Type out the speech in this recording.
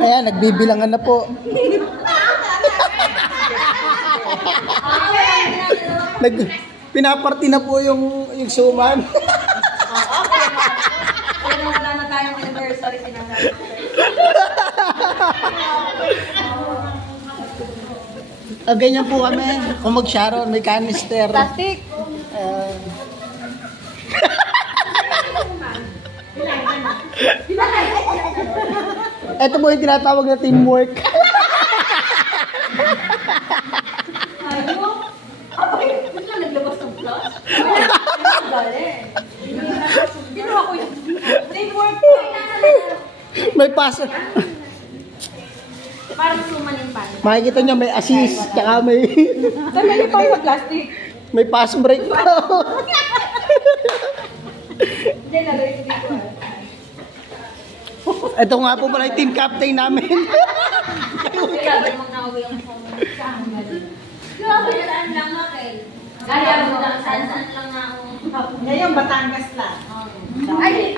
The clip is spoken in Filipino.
Ayan, nagbibilangan na po. Pinaparty na po yung suman. Wala na tayong anniversary sinasabi. Ganyan po kami. Kung mag-sharon, may canister. Plastic. Ito po yung tinatawag na teamwork. Bigla naglabas ng plus? Ginawa ko yung teamwork. May pass. Parang sumaling pa. Makikita nyo may assist. Tsaka may... Sabi pa sa plastic. may pass break pa. Hindi, nalagay ko dito. Ito nga po pala yung team captain namin. Ikaw ba yung nauwi ang phone sa akin? Saan lang ako eh. Gaya mo lang, saan lang ako. Ngayon, Batangas lang. Ay,